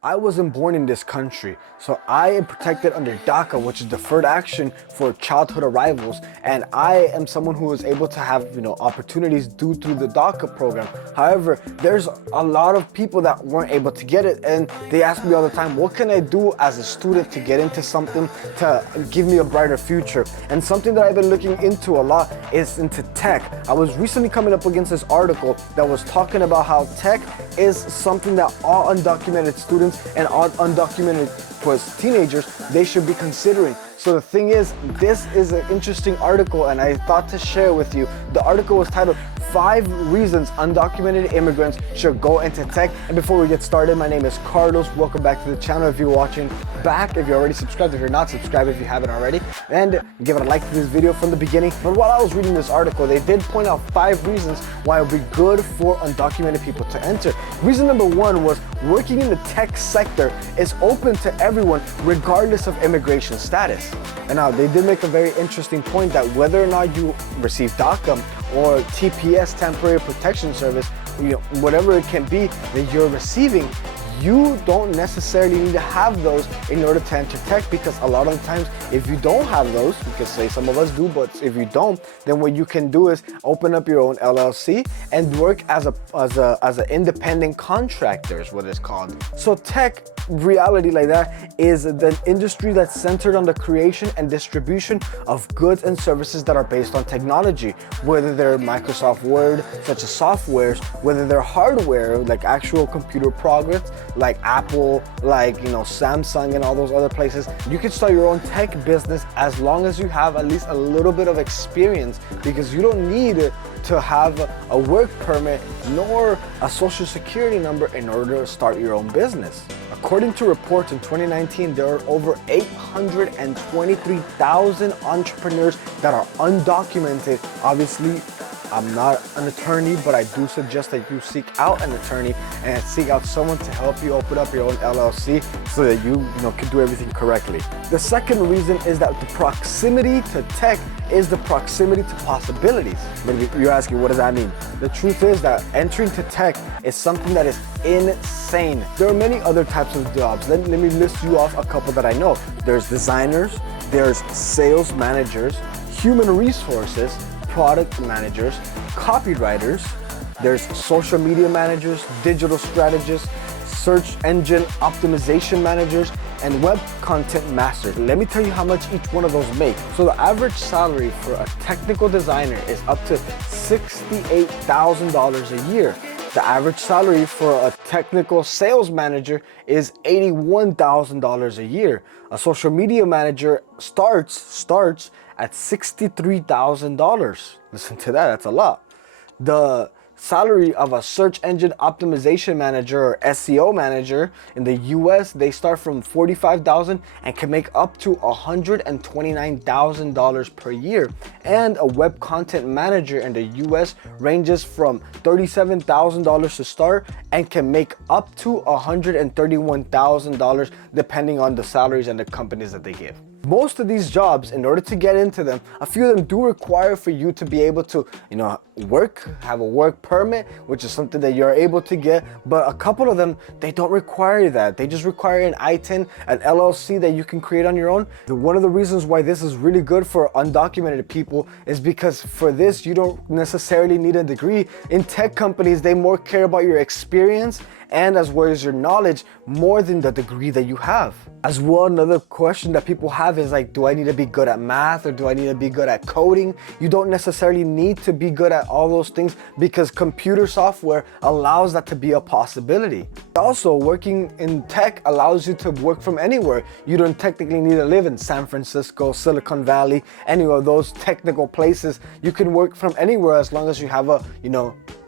I wasn't born in this country, so I am protected under DACA, which is deferred action for childhood arrivals, and I am someone who is able to have, opportunities due to the DACA program. However, there's a lot of people that weren't able to get it, and they ask me all the time, what can I do as a student to get into something to give me a brighter future? And something that I've been looking into a lot is into tech. I was recently coming up against this article that was talking about how tech is something that all undocumented students and all undocumented teenagers, they should be considering. So the thing is, this is an interesting article and I thought to share with you. The article was titled 5 Reasons Undocumented Immigrants Should Go Into Tech. And before we get started, my name is Carlos. Welcome back to the channel. If you're watching back, if you're already subscribed, if you're not subscribed, if you haven't already, and give it a like to this video from the beginning. But while I was reading this article, they did point out 5 reasons why it would be good for undocumented people to enter. Reason number 1 was working in the tech sector is open to everyone regardless of immigration status. And now they did make a very interesting point that whether or not you receive DACA or TPS, Temporary Protection Service, whatever it can be that you're receiving, you don't necessarily need to have those in order to enter tech, because a lot of the times if you don't have those, you can say some of us do, but if you don't, then what you can do is open up your own LLC and work as an independent contractor is what it's called. So tech reality like that is the industry that's centered on the creation and distribution of goods and services that are based on technology, whether they're Microsoft Word such as softwares, whether they're hardware like actual computer progress like Apple, like Samsung and all those other places. You can start your own tech business as long as you have at least a little bit of experience, because you don't need to have a work permit nor a social security number in order to start your own business. According to reports in 2019, there are over 823,000 entrepreneurs that are undocumented. Obviously, I'm not an attorney, but I do suggest that you seek out an attorney and seek out someone to help you open up your own LLC so that you can do everything correctly. The second reason is that the proximity to tech is the proximity to possibilities. Maybe you're asking, what does that mean? The truth is that entering to tech is something that is insane. There are many other types of jobs. Let me list you off a couple that I know. There's designers, there's sales managers, human resources, product managers, copywriters, there's social media managers, digital strategists, search engine optimization managers, and web content masters. Let me tell you how much each one of those make. So the average salary for a technical designer is up to $68,000 a year. The average salary for a technical sales manager is $81,000 a year. A social media manager starts at $63,000. Listen to that, that's a lot. The salary of a search engine optimization manager or SEO manager in the US, they start from $45,000 and can make up to $129,000 per year. And a web content manager in the US ranges from $37,000 to start and can make up to $131,000 depending on the salaries and the companies that they give. Most of these jobs, in order to get into them, a few of them do require for you to be able to, have a work permit, which is something that you're able to get. But a couple of them, they don't require that. They just require an I-10, an LLC that you can create on your own. One of the reasons why this is really good for undocumented people is because for this, you don't necessarily need a degree. In tech companies, they more care about your experience and as well as your knowledge more than the degree that you have. As well, another question that people have is like, do I need to be good at math or do I need to be good at coding? You don't necessarily need to be good at all those things, because computer software allows that to be a possibility. Also, working in tech allows you to work from anywhere. You don't technically need to live in San Francisco, Silicon Valley, any of those technical places. You can work from anywhere as long as you have a,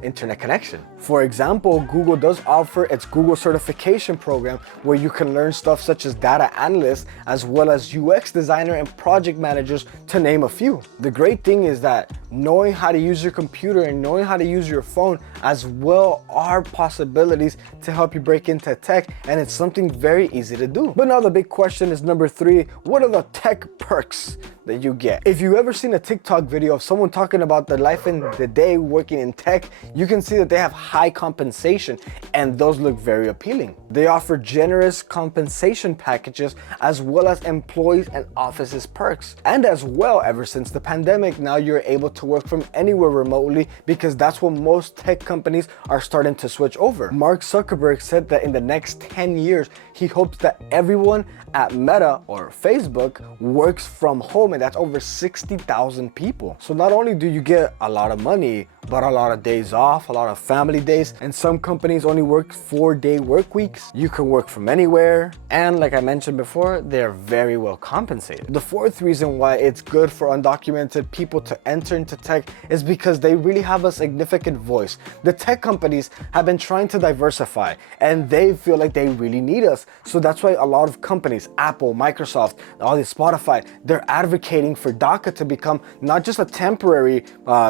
internet connection. For example, Google does offer its Google certification program where you can learn stuff such as data analyst, as well as UX designer and project managers, to name a few. The great thing is that knowing how to use your computer and knowing how to use your phone as well are possibilities to help you break into tech, and it's something very easy to do. But now the big question is number 3, what are the tech perks? that you get. If you've ever seen a TikTok video of someone talking about their life in the day working in tech, you can see that they have high compensation, and those look very appealing. They offer generous compensation packages as well as employees and offices perks. And as well, ever since the pandemic, now you're able to work from anywhere remotely, because that's what most tech companies are starting to switch over. Mark Zuckerberg said that in the next 10 years, he hopes that everyone at Meta or Facebook works from home, and that's over 60,000 people. So not only do you get a lot of money, but a lot of days off, a lot of family days, and some companies only work 4-day work weeks. You can work from anywhere, and like I mentioned before, they're very well compensated. The fourth reason why it's good for undocumented people to enter into tech is because they really have a significant voice. The tech companies have been trying to diversify, and they feel like they really need us. So that's why a lot of companies, Apple, Microsoft, all these Spotify, they're advocating for DACA to become not just a temporary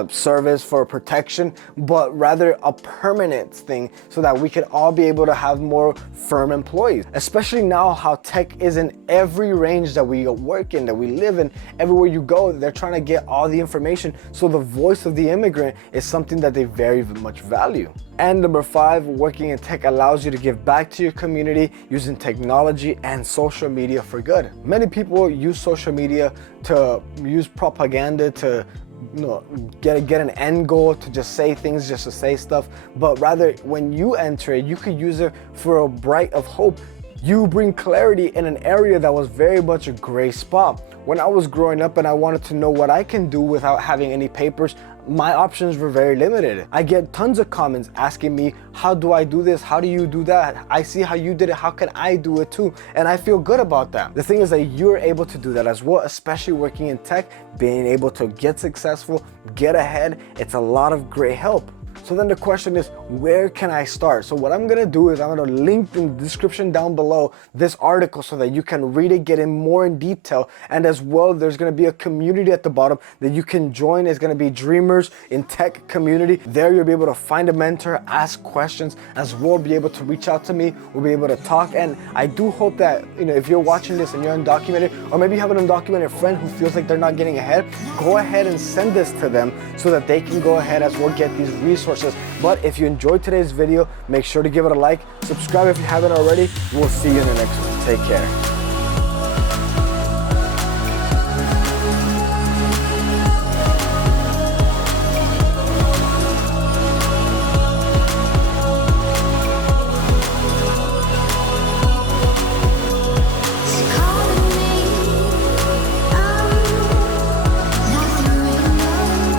service for protection, but rather a permanent thing, so that we can all be able to have more firm employees. Especially now how tech is in every range that we work in, that we live in. Everywhere you go, they're trying to get all the information. So the voice of the immigrant is something that they very much value. And number 5, working in tech allows you to give back to your community using technology and social media for good. Many people use social media to use propaganda, to get an end goal, to just say things just to say stuff. But rather, when you enter it, you could use it for a bright of hope. You bring clarity in an area that was very much a gray spot. When I was growing up and I wanted to know what I can do without having any papers, my options were very limited. I get tons of comments asking me, how do I do this? How do you do that? I see how you did it. How can I do it too? And I feel good about that. The thing is that you're able to do that as well, especially working in tech, being able to get successful, get ahead. It's a lot of great help. So then the question is, where can I start? So what I'm gonna do is I'm gonna link in the description down below this article so that you can read it, get in more in detail. And as well, there's gonna be a community at the bottom that you can join. It's gonna be Dreamers in Tech community. There you'll be able to find a mentor, ask questions, as well be able to reach out to me. We'll be able to talk. And I do hope that, if you're watching this and you're undocumented, or maybe you have an undocumented friend who feels like they're not getting ahead, go ahead and send this to them so that they can go ahead as well get these resources. But if you enjoyed today's video, make sure to give it a like, subscribe if you haven't already. We'll see you in the next one. Take care.